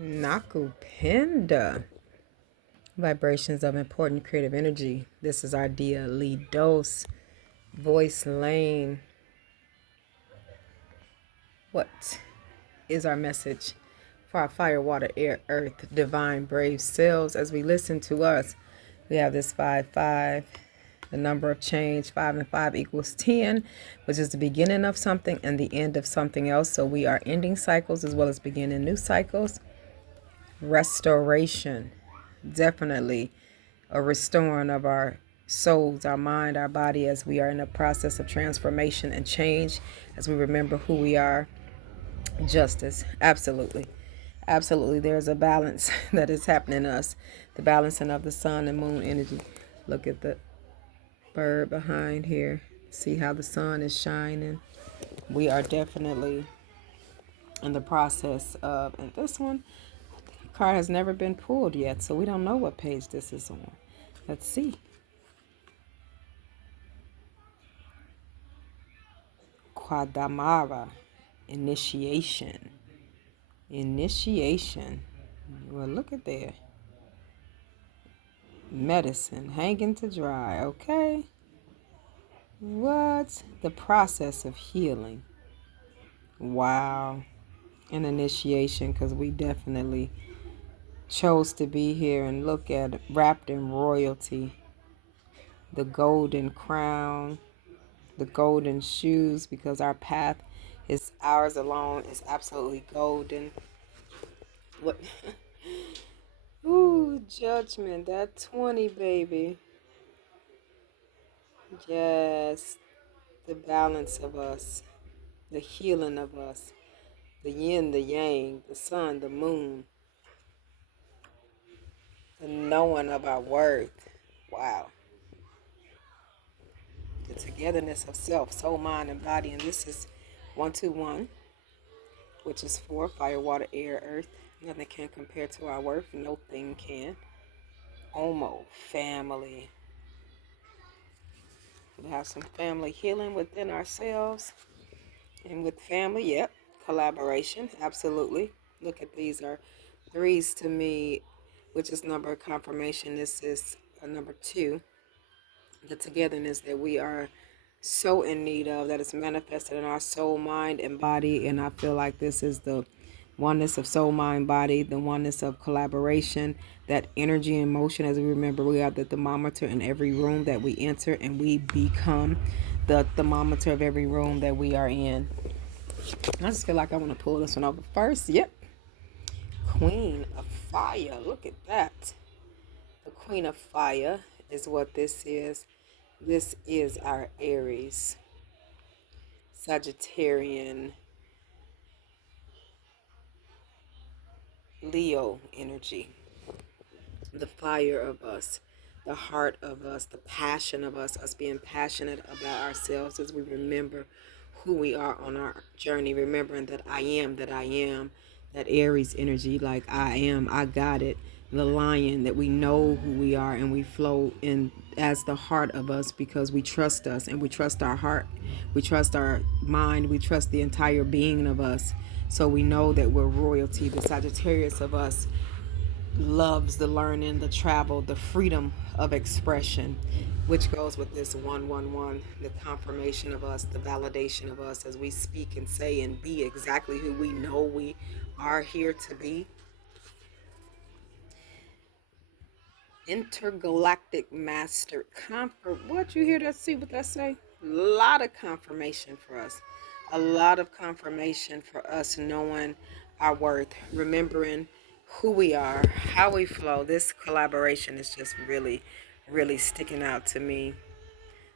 Nakupenda. Vibrations of important creative energy. This is our dia lead dose. Voice lane. What is our message for our fire, water, air, earth, divine, brave selves as we listen to us? We have this 5-5, the number of change. 5 and 5 equals 10, which is the beginning of something and the end of something else. So we are ending cycles as well as beginning new cycles. Restoration, definitely a restoring of our souls, our mind, our body as we are in a process of transformation and change as we remember who we are. Justice, absolutely. Absolutely, there's a balance that is happening in us. The balancing of the sun and moon energy. Look at the bird behind here. See how the sun is shining. We are definitely in the process of, and this one, the card has never been pulled yet, so we don't know what page this is on. Let's see. Quadamara, initiation. Initiation. Well, look at there. Medicine, hanging to dry. Okay. What? The process of healing. Wow. An initiation, because we definitely chose to be here and look at it, wrapped in royalty. The golden crown, the golden shoes, because our path is ours alone, is absolutely golden. What? Ooh, judgment. That 20, baby. Yes. The balance of us, the healing of us, the yin, the yang, the sun, the moon, the knowing of our worth. Wow. The togetherness of self, soul, mind, and body. And this is 121, which is 4, fire, water, air, earth. Nothing can compare to our worth. No thing can. Omo, family. We have some family healing within ourselves. And with family, yep, collaboration, absolutely. Look at these are threes to me, which is number of confirmation. This is a number 2, the togetherness that we are so in need of, that is manifested in our soul, mind, and body. And I feel like this is the oneness of soul, mind, body, the oneness of collaboration, that energy and motion. As we remember, we are the thermometer in every room that we enter, and we become the thermometer of every room that we are in. I just feel like I want to pull this one over first. Yep. Queen of Fire. Look at that. The Queen of Fire is what this is. This is our Aries, Sagittarian, Leo energy. The fire of us, the heart of us, the passion of us being passionate about ourselves as we remember who we are on our journey, remembering that I am, that Aries energy, like I am, I got it. The lion, that we know who we are and we flow in as the heart of us because we trust us and we trust our heart, we trust our mind, we trust the entire being of us. So we know that we're royalty. The Sagittarius of us loves the learning, the travel, the freedom of expression, which goes with this 111, the confirmation of us, the validation of us as we speak and say and be exactly who we know we are here to be. Intergalactic master what you hear that? See what that say? A lot of confirmation for us, a lot of confirmation for us knowing our worth, remembering who we are, how we flow. This collaboration is just really, really sticking out to me.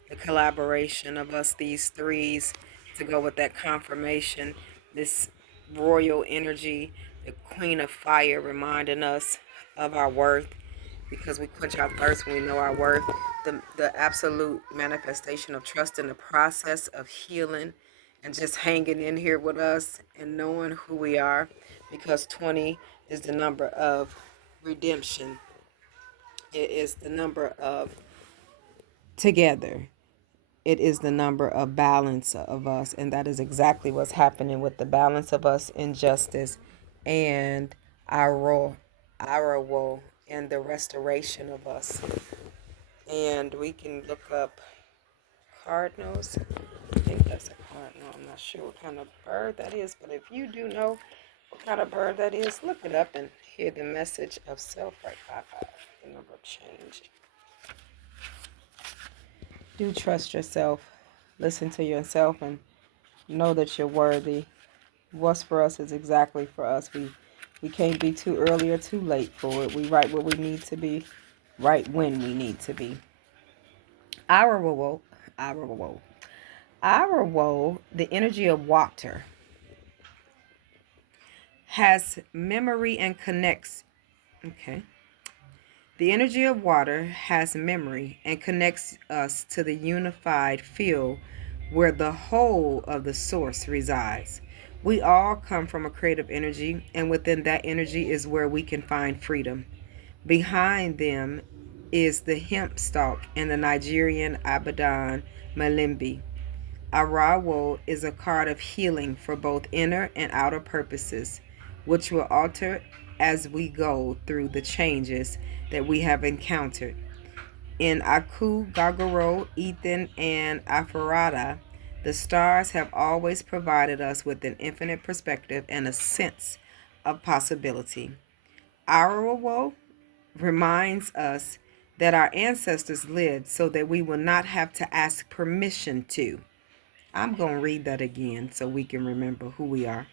The collaboration of us, these threes, to go with that confirmation, this royal energy, the Queen of Fire reminding us of our worth, because we quench our thirst when we know our worth. The absolute manifestation of trust in the process of healing and just hanging in here with us and knowing who we are, because 20 is the number of redemption. It is the number of together. It is the number of balance of us, and that is exactly what's happening with the balance of us in justice and our role, and the restoration of us. And we can look up cardinals. I think that's a cardinal. I'm not sure what kind of bird that is, but if you do know what kind of bird that is, look it up and hear the message of self right by the number of change. Do trust yourself. Listen to yourself and know that you're worthy. What's for us is exactly for us. We can't be too early or too late for it. We right where we need to be, right when we need to be. Our woe, the energy of water, has memory and connects. Okay. The energy of water has memory and connects us to the unified field where the whole of the source resides. We all come from a creative energy, and within that energy is where we can find freedom. Behind them is the hemp stalk and the Nigerian Abadan Malimbi. Arawo is a card of healing for both inner and outer purposes, which will alter as we go through the changes that we have encountered. In Aku, Gagaro, Ethan, and Afarada, the stars have always provided us with an infinite perspective and a sense of possibility. Arawo reminds us that our ancestors lived so that we will not have to ask permission to. I'm going to read that again so we can remember who we are.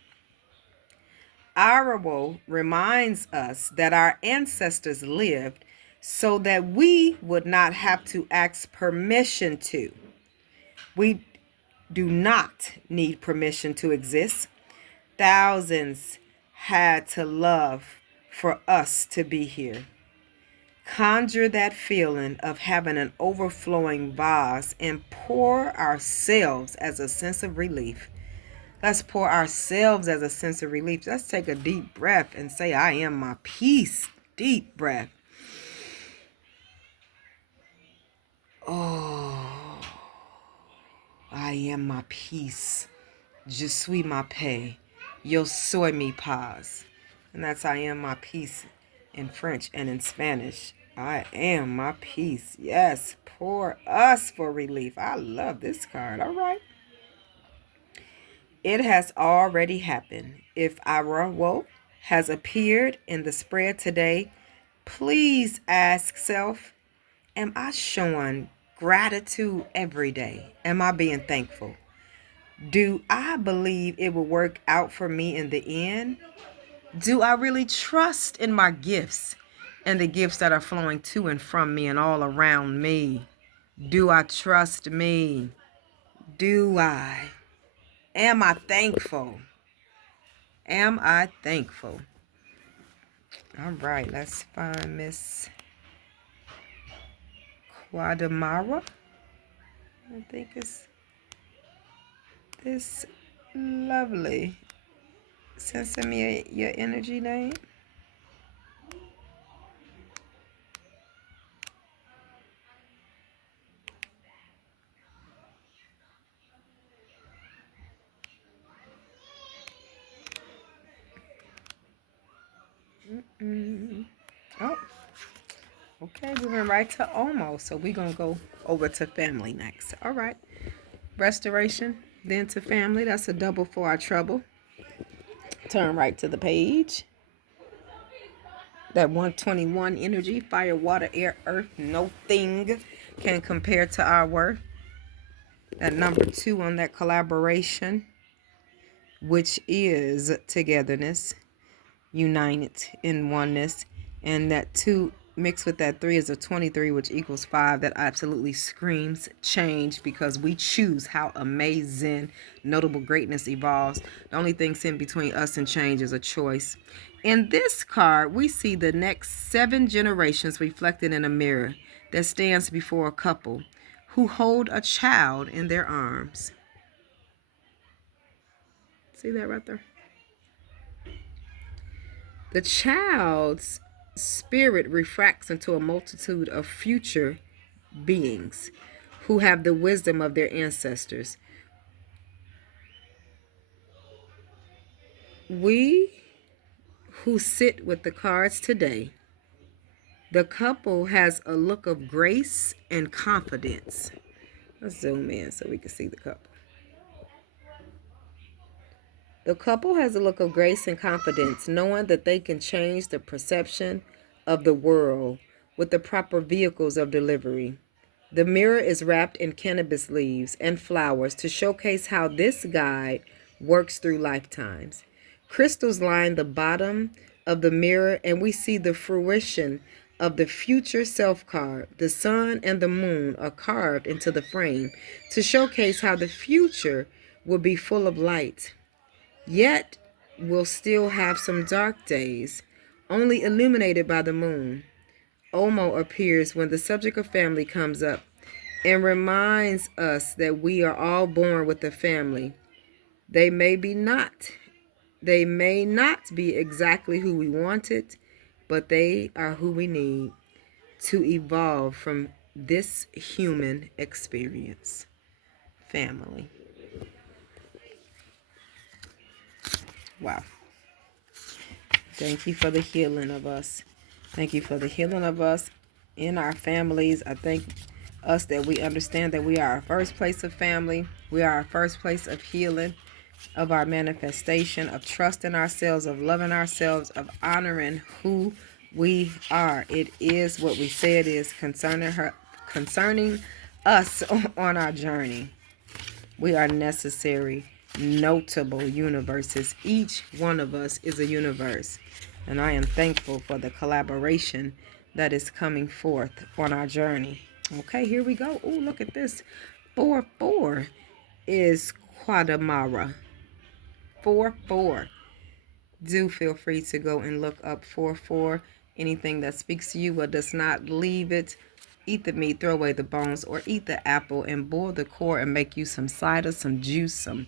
Arawo reminds us that our ancestors lived so that we would not have to ask permission to. We do not need permission to exist. Thousands had to love for us to be here. Conjure that feeling of having an overflowing vase and pour ourselves as a sense of relief. Let's pour ourselves as a sense of relief. Let's take a deep breath and say, I am my peace. Deep breath. Oh, I am my peace. Je suis ma paix. Yo soy mi paz. And that's I am my peace in French and in Spanish. I am my peace. Yes, pour us for relief. I love this card. All right. It has already happened. If aRr has appeared in the spread today, please ask self, am I showing gratitude every day? Am I being thankful? Do I believe it will work out for me in the end? Do I really trust in my gifts and the gifts that are flowing to and from me and all around me? Do I trust me? Do I? Am I thankful? Am I thankful? All right, let's find Miss Quadamara. I think it's this lovely. Send me your energy name. Oh, okay, we went right to Omo, so we're going to go over to family next. All right, restoration, then to family. That's a double for our trouble. Turn right to the page. That 121 energy, fire, water, air, earth, no thing can compare to our worth. That number 2 on that collaboration, which is togetherness, united in oneness. And that 2 mixed with that 3 is a 23, which equals 5. That absolutely screams change, because we choose how amazing notable greatness evolves. The only thing sitting between us and change is a choice. In this card, we see the next 7 generations reflected in a mirror that stands before a couple who hold a child in their arms. See that right there? The child's spirit refracts into a multitude of future beings who have the wisdom of their ancestors. We who sit with the cards today. The couple has a look of grace and confidence. Let's zoom in so we can see the couple. The couple has a look of grace and confidence, knowing that they can change the perception of the world with the proper vehicles of delivery. The mirror is wrapped in cannabis leaves and flowers to showcase how this guide works through lifetimes. Crystals line the bottom of the mirror, and we see the fruition of the future self card. The sun and the moon are carved into the frame to showcase how the future will be full of light. Yet, we'll still have some dark days, only illuminated by the moon. Omo appears when the subject of family comes up and reminds us that we are all born with a family. They may not be exactly who we wanted, but they are who we need to evolve from this human experience. Family. Wow. Thank you for the healing of us. Thank you for the healing of us in our families. I thank us that we understand that we are our first place of family. We are our first place of healing, of our manifestation, of trusting ourselves, of loving ourselves, of honoring who we are. It is what we say it is concerning us on our journey. We are necessary, notable universes. Each one of us is a universe. And I am thankful for the collaboration that is coming forth on our journey. Okay, here we go. Oh, look at this. 4-4 is Quadamara. 4-4. Do feel free to go and look up 4-4. Anything that speaks to you but does not, leave it. Eat the meat, throw away the bones, or eat the apple and boil the core and make you some cider, some juice, some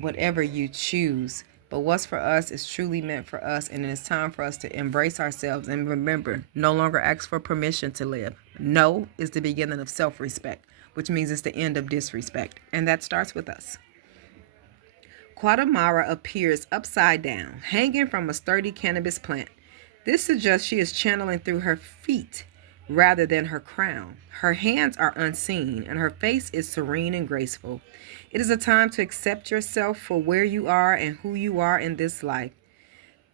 whatever you choose. But what's for us is truly meant for us, and it's time for us to embrace ourselves and remember, no longer ask for permission to live. No is the beginning of self-respect, which means it's the end of disrespect, and that starts with us. Quadamara appears upside down, hanging from a sturdy cannabis plant. This suggests she is channeling through her feet rather than her crown. Her hands are unseen, and her face is serene and graceful. It is a time to accept yourself for where you are and who you are in this life.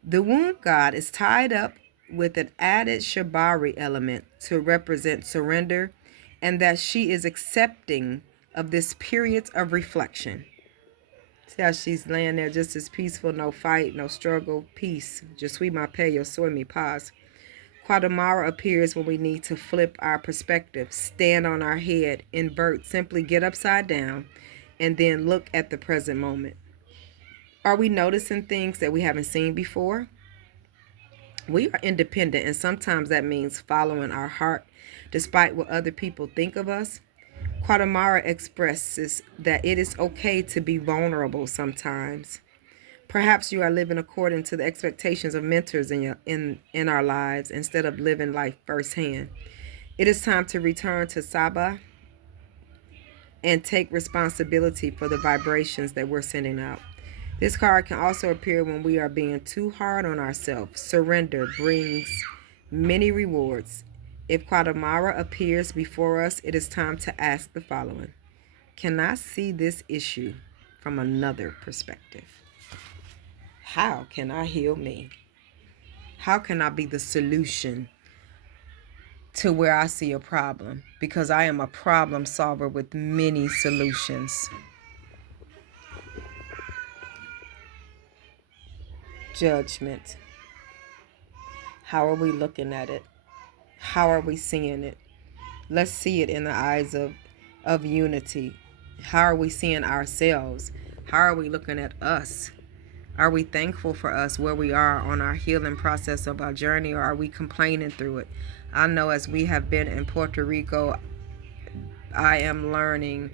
The womb god is tied up with an added shibari element to represent surrender, and that she is accepting of this period of reflection. See how she's laying there just as peaceful, no fight, no struggle, peace. Je suis ma paix, yo soy mi paz. Quadamara appears when we need to flip our perspective, stand on our head, invert, simply get upside down, and then look at the present moment. Are we noticing things that we haven't seen before? We are independent, and sometimes that means following our heart, despite what other people think of us. Quadamara expresses that it is okay to be vulnerable sometimes. Perhaps you are living according to the expectations of mentors in our lives instead of living life firsthand. It is time to return to Saba and take responsibility for the vibrations that we're sending out. This card can also appear when we are being too hard on ourselves. Surrender brings many rewards. If Quadamara appears before us, it is time to ask the following. Can I see this issue from another perspective? How can I heal me? How can I be the solution to where I see a problem? Because I am a problem solver with many solutions. Judgment. How are we looking at it? How are we seeing it? Let's see it in the eyes of unity. How are we seeing ourselves? How are we looking at us? Are we thankful for us where we are on our healing process of our journey, or are we complaining through it? I know as we have been in Puerto Rico, I am learning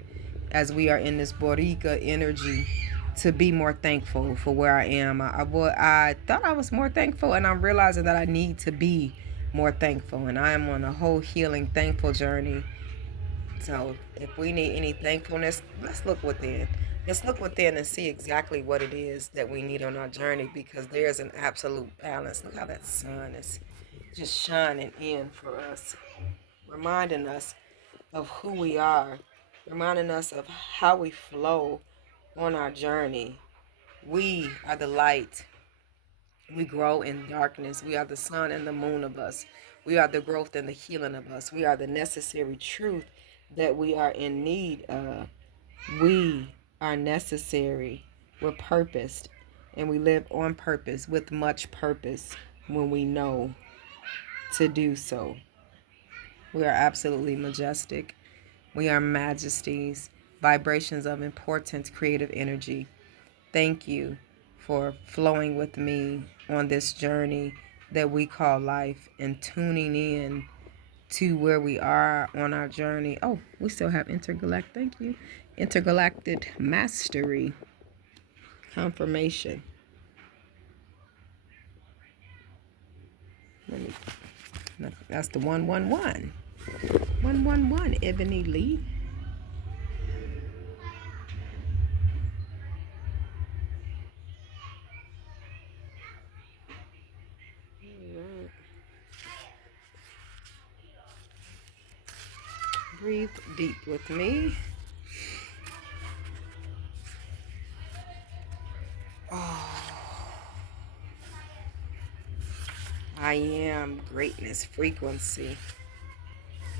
as we are in this Boricua energy to be more thankful for where I am. I thought I was more thankful, and I'm realizing that I need to be more thankful, and I am on a whole healing, thankful journey. So if we need any thankfulness, let's look within. Let's look within and see exactly what it is that we need on our journey, because there's an absolute balance. Look how that sun is just shining in for us, reminding us of who we are, reminding us of how we flow on our journey. We are the light. We grow in darkness. We are the sun and the moon of us. We are the growth and the healing of us. We are the necessary truth that we are in need of. We are necessary. We're purposed. And we live on purpose with much purpose when we know to do so. We are absolutely majestic. We are majesties, vibrations of important creative energy. Thank you for flowing with me on this journey that we call life and tuning in to where we are on our journey. Oh, we still have intergalactic. Thank you. Intergalactic mastery confirmation. That's the 111. 111, Ebony Lee. Breathe deep with me. I am greatness frequency.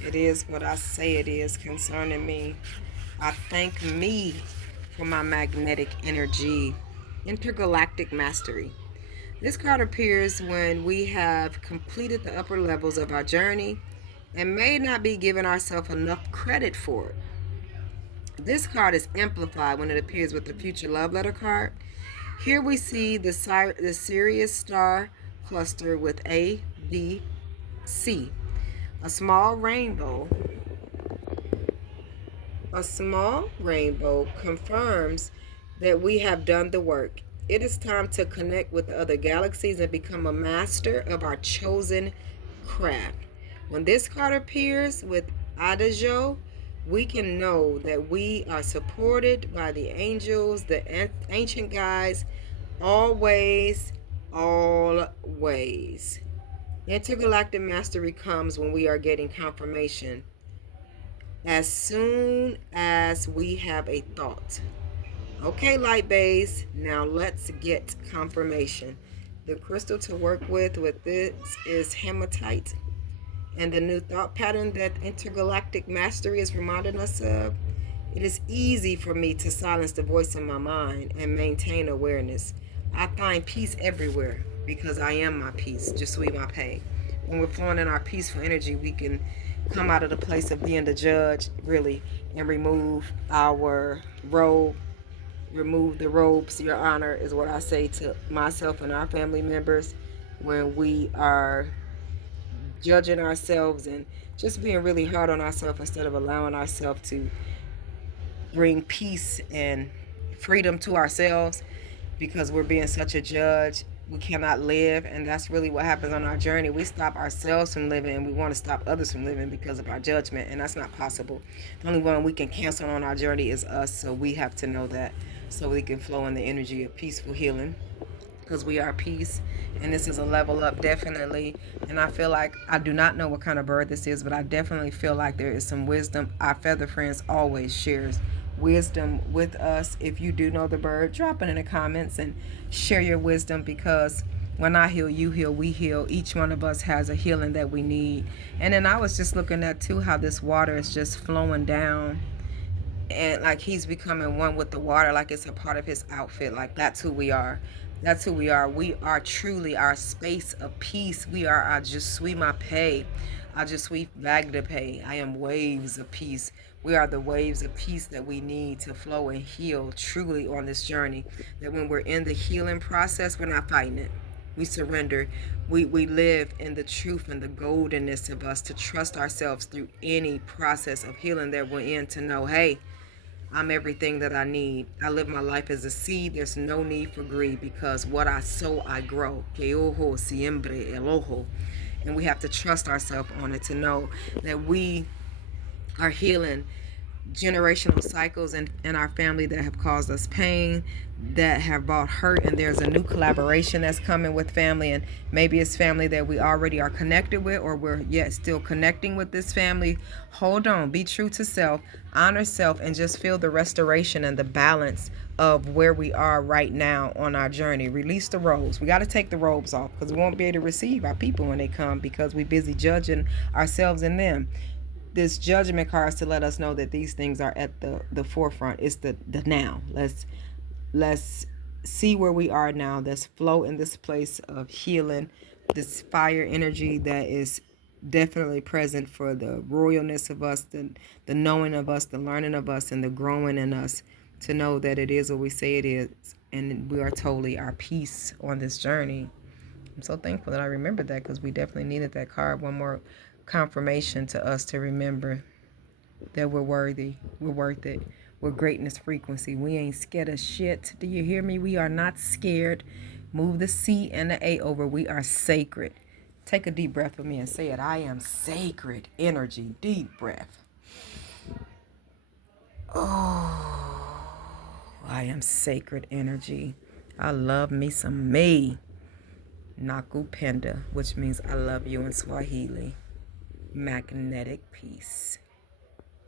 It is what I say it is concerning me. I thank me for my magnetic energy. Intergalactic mastery. This card appears when we have completed the upper levels of our journey and may not be giving ourselves enough credit for it. This card is amplified when it appears with the future love letter card. Here we see the Sirius star cluster with A, B, C. A small rainbow confirms that we have done the work. It is time to connect with the other galaxies and become a master of our chosen craft. When this card appears with adagio, we can know that we are supported by the angels, the ancient guides, always, always. Intergalactic mastery comes when we are getting confirmation as soon as we have a thought. Okay, light base, now let's get confirmation. The crystal to work with this is hematite. And the new thought pattern that intergalactic mastery is reminding us of, it is easy for me to silence the voice in my mind and maintain awareness. I find peace everywhere because I am my peace. Just sweet my pain. When we're flowing in our peaceful energy, we can come out of the place of being the judge, really, and remove our robe. Remove the robes, your honor, is what I say to myself and our family members when we are judging ourselves and just being really hard on ourselves instead of allowing ourselves to bring peace and freedom to ourselves, because we're being such a judge. We cannot live, and that's really what happens on our journey. We stop ourselves from living and we want to stop others from living because of our judgment, and that's not possible. The only one we can cancel on our journey is us, so we have to know that so we can flow in the energy of peaceful healing, because we are peace, and this is a level up, definitely. And I feel like, I do not know what kind of bird this is, but I definitely feel like there is some wisdom. Our feather friends always shares wisdom with us. If you do know the bird, drop it in the comments and share your wisdom, because when I heal, you heal, we heal. Each one of us has a healing that we need. And then I was just looking at too how this water is just flowing down, and like he's becoming one with the water, like it's a part of his outfit. Like that's who we are. That's who we are. We are truly our space of peace. We are our just sweet my pay. I just sweet bag to pay. I am waves of peace. We are the waves of peace that we need to flow and heal truly on this journey. That when we're in the healing process, we're not fighting it. We surrender. We live in the truth and the goldenness of us to trust ourselves through any process of healing that we're in, to know, hey, I'm everything that I need. I live my life as a seed. There's no need for greed, because what I sow, I grow. Que ojo siembre el ojo. And we have to trust ourselves on it to know that we are healing generational cycles in our family that have caused us pain, that have brought hurt, and there's a new collaboration that's coming with family, and maybe it's family that we already are connected with, or we're yet still connecting with this family. Hold on, be true to self, honor self, and just feel the restoration and the balance of where we are right now on our journey. Release the robes. We got to take the robes off, because we won't be able to receive our people when they come, because we're busy judging ourselves and them. This judgment card is to let us know that these things are at the forefront. It's the now. Let's see where we are now. Let's flow in this place of healing, this fire energy that is definitely present for the royalness of us, the knowing of us, the learning of us, and the growing in us, to know that it is what we say it is, and we are totally our peace on this journey. I'm so thankful that I remembered that, because we definitely needed that card. One more confirmation to us to remember that we're worthy, we're worth it, we're greatness frequency. We ain't scared of shit. Do you hear me? We are not scared. Move the C and the A over. We are sacred. Take a deep breath with me and say it. I am sacred energy. Deep breath. Oh, I am sacred energy. I love me some me. Nakupenda, which means I love you in Swahili. Magnetic peace.